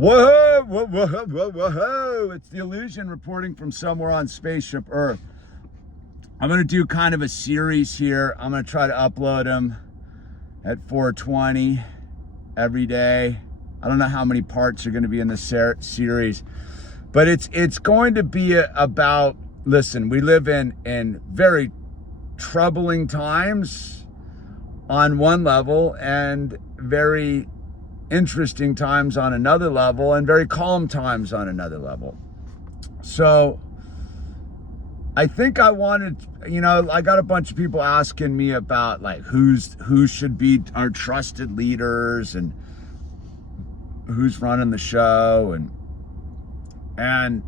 Whoa, whoa, whoa, whoa, whoa. It's the Illusion reporting from somewhere on Spaceship Earth. I'm going to do kind of a series here. I'm going to try to upload them at 4:20 every day. I don't know how many parts are going to be in this series, but it's going to be about, listen, we live in very troubling times on one level and very interesting times on another level and very calm times on another level. So I think I wanted, I got a bunch of people asking me about like who should be our trusted leaders and who's running the show, and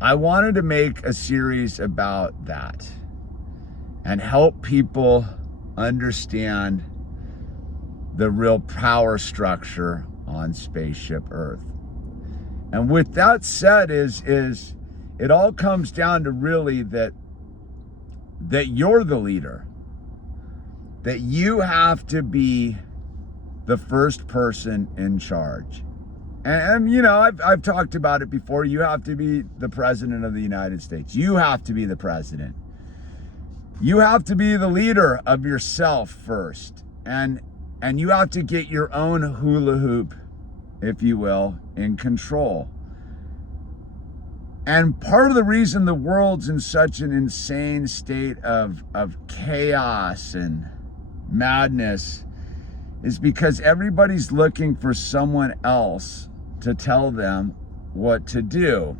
I wanted to make a series about that and help people understand the real power structure on Spaceship Earth. And with that said, is it all comes down to really that you're the leader, that you have to be the first person in charge. And I've talked about it before. You have to be the president of the United States. You have to be the president. You have to be the leader of yourself first. And you have to get your own hula hoop, if you will, in control. And part of the reason the world's in such an insane state of chaos and madness is because everybody's looking for someone else to tell them what to do.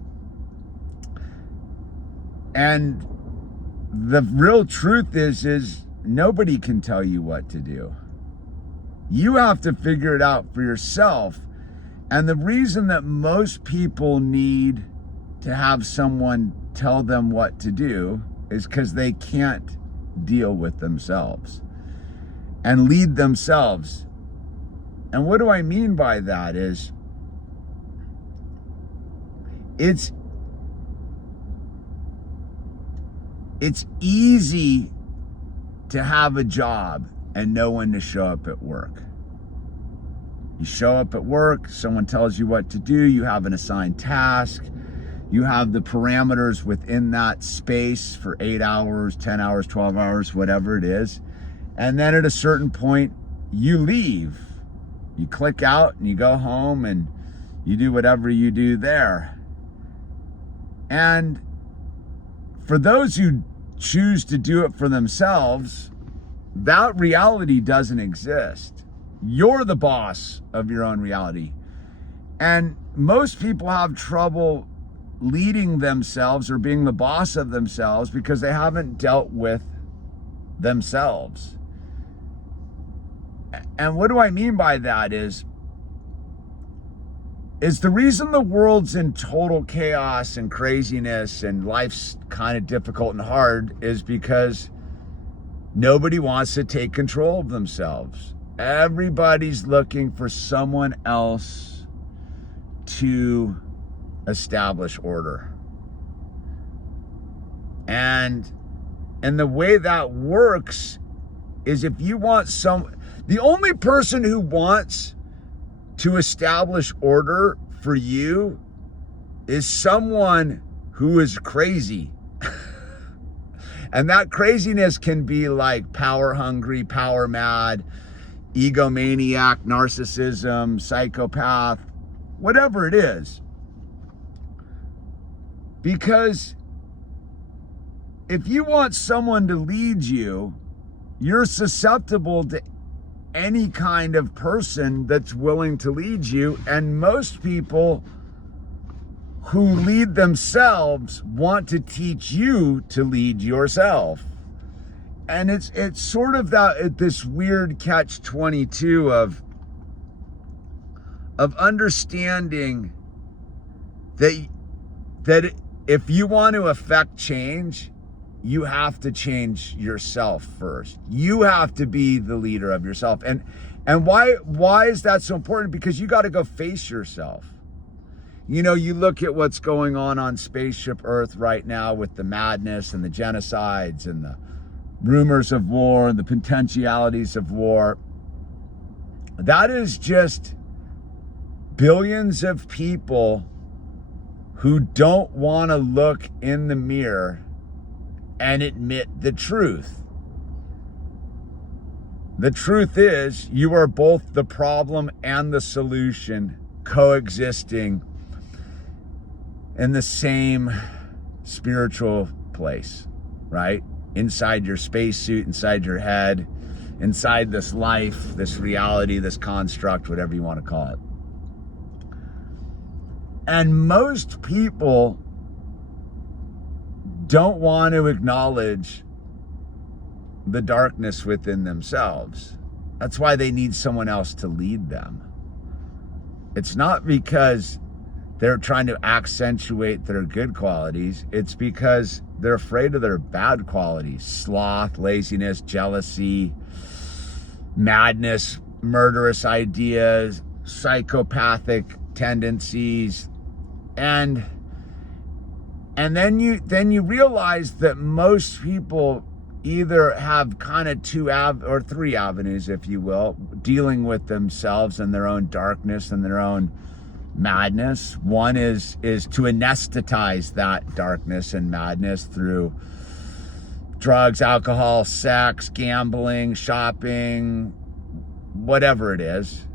And the real truth is nobody can tell you what to do. You have to figure it out for yourself. And the reason that most people need to have someone tell them what to do is because they can't deal with themselves and lead themselves. And what do I mean by that is it's easy to have a job and know when to show up at work. You show up at work, someone tells you what to do, you have an assigned task, you have the parameters within that space for 8 hours, 10 hours, 12 hours, whatever it is. And then at a certain point, you leave. You click out and you go home and you do whatever you do there. And for those who choose to do it for themselves, that reality doesn't exist. You're the boss of your own reality. And most people have trouble leading themselves or being the boss of themselves because they haven't dealt with themselves. And what do I mean by that is the reason the world's in total chaos and craziness and life's kind of difficult and hard is because nobody wants to take control of themselves. Everybody's looking for someone else to establish order. And the way that works is if you want the only person who wants to establish order for you is someone who is crazy. And that craziness can be like power hungry, power mad, egomaniac, narcissism, psychopath, whatever it is. Because if you want someone to lead you, you're susceptible to any kind of person that's willing to lead you. And most people who lead themselves want to teach you to lead yourself. And it's sort of this weird catch-22 of understanding that if you want to affect change, you have to change yourself first. You have to be the leader of yourself. And why is that so important? Because you got to go face yourself. You look at what's going on Spaceship Earth right now with the madness and the genocides and the rumors of war and the potentialities of war. That is just billions of people who don't want to look in the mirror and admit the truth. The truth is, you are both the problem and the solution coexisting in the same spiritual place, right? Inside your spacesuit, inside your head, inside this life, this reality, this construct, whatever you want to call it. And most people don't want to acknowledge the darkness within themselves. That's why they need someone else to lead them. It's not because they're trying to accentuate their good qualities. It's because they're afraid of their bad qualities: sloth, laziness, jealousy, madness, murderous ideas, psychopathic tendencies. And then you realize that most people either have kind of three avenues, if you will, dealing with themselves and their own darkness and their own madness. One is to anesthetize that darkness and madness through drugs, alcohol, sex, gambling, shopping, whatever it is.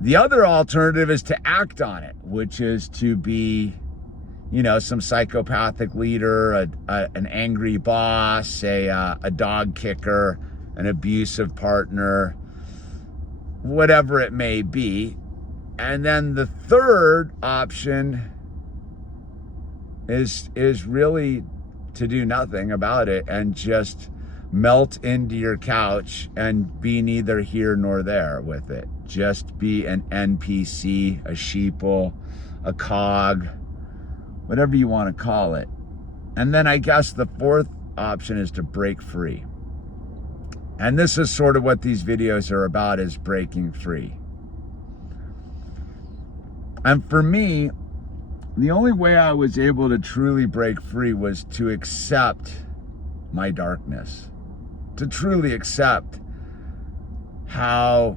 The other alternative is to act on it, which is to be, some psychopathic leader, an angry boss, a dog kicker, an abusive partner, whatever it may be. And then the third option is really to do nothing about it and just melt into your couch and be neither here nor there with it. Just be an NPC, a sheeple, a cog, whatever you want to call it. And then I guess the fourth option is to break free. And this is sort of what these videos are about, is breaking free. And for me, the only way I was able to truly break free was to accept my darkness, to truly accept how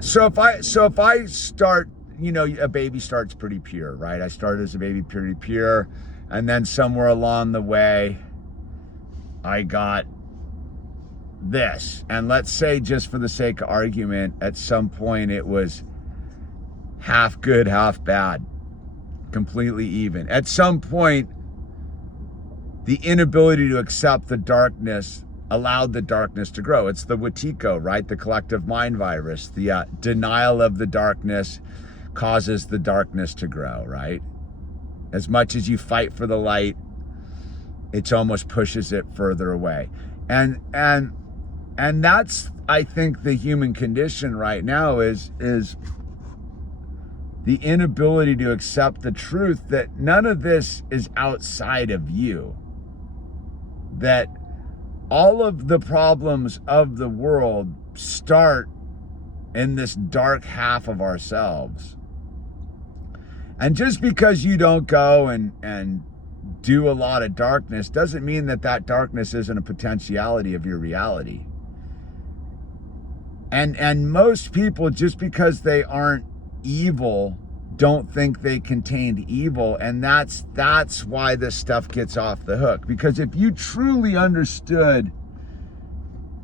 so if I start, a baby starts pretty pure, right? I started as a baby pretty pure, and then somewhere along the way, I got this. And let's say, just for the sake of argument, at some point it was half good, half bad, completely even. At some point, the inability to accept the darkness allowed the darkness to grow. It's the Wetiko, right? The collective mind virus. The denial of the darkness causes the darkness to grow, right? As much as you fight for the light, it almost pushes it further away. And that's, I think, the human condition right now is the inability to accept the truth that none of this is outside of you. That all of the problems of the world start in this dark half of ourselves. And just because you don't go and do a lot of darkness doesn't mean that darkness isn't a potentiality of your reality. And most people, just because they aren't evil, don't think they contained evil. And that's why this stuff gets off the hook. Because if you truly understood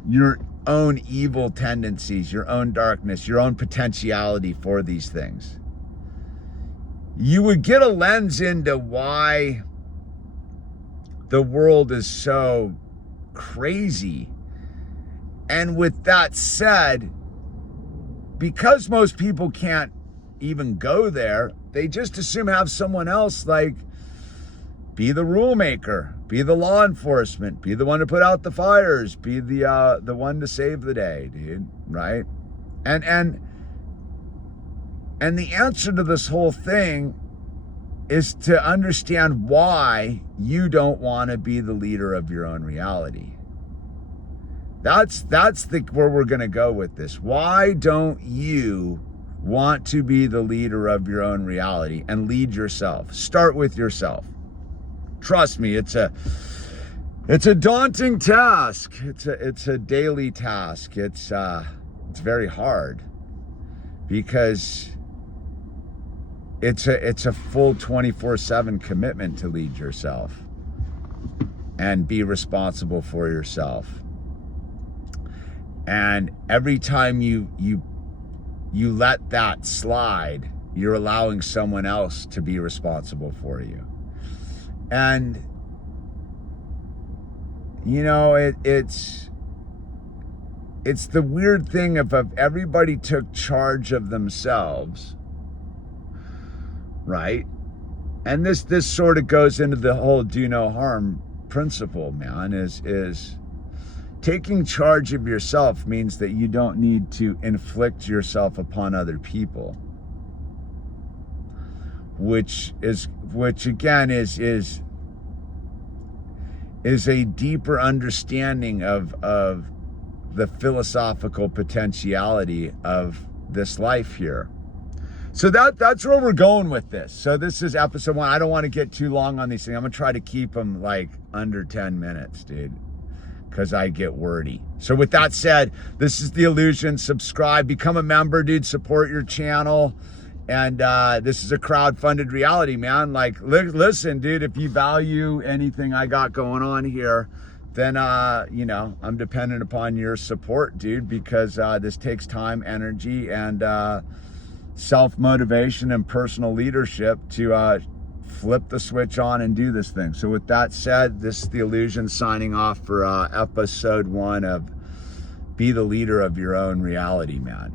your own evil tendencies, your own darkness, your own potentiality for these things, you would get a lens into why the world is so crazy. And with that said, because most people can't even go there, they just assume have someone else, like, be the rule maker, be the law enforcement, be the one to put out the fires, be the one to save the day, dude, right? And the answer to this whole thing is to understand why you don't want to be the leader of your own reality. That's where we're going to go with this. Why don't you want to be the leader of your own reality and lead yourself? Start with yourself. Trust me, it's a daunting task. It's a daily task. It's It's very hard because it's a full 24/7 commitment to lead yourself and be responsible for yourself. And every time you let that slide, you're allowing someone else to be responsible for you. And you know, it's the weird thing if everybody took charge of themselves, right? And this sort of goes into the whole do no harm principle, man, is taking charge of yourself means that you don't need to inflict yourself upon other people, which again is a deeper understanding of the philosophical potentiality of this life here. So that's where we're going with this. So this is episode 1. I don't want to get too long on these things. I'm gonna try to keep them like under 10 minutes, dude, because I get wordy. So with that said, this is The Illusion. Subscribe, become a member, dude, support your channel. And this is a crowd-funded reality, man. Like, listen, dude, if you value anything I got going on here, then, you know, I'm dependent upon your support, dude, because this takes time, energy, and self-motivation and personal leadership to flip the switch on and do this thing. So with that said, this is The Illusion signing off for episode 1 of Be the Leader of Your Own Reality, man.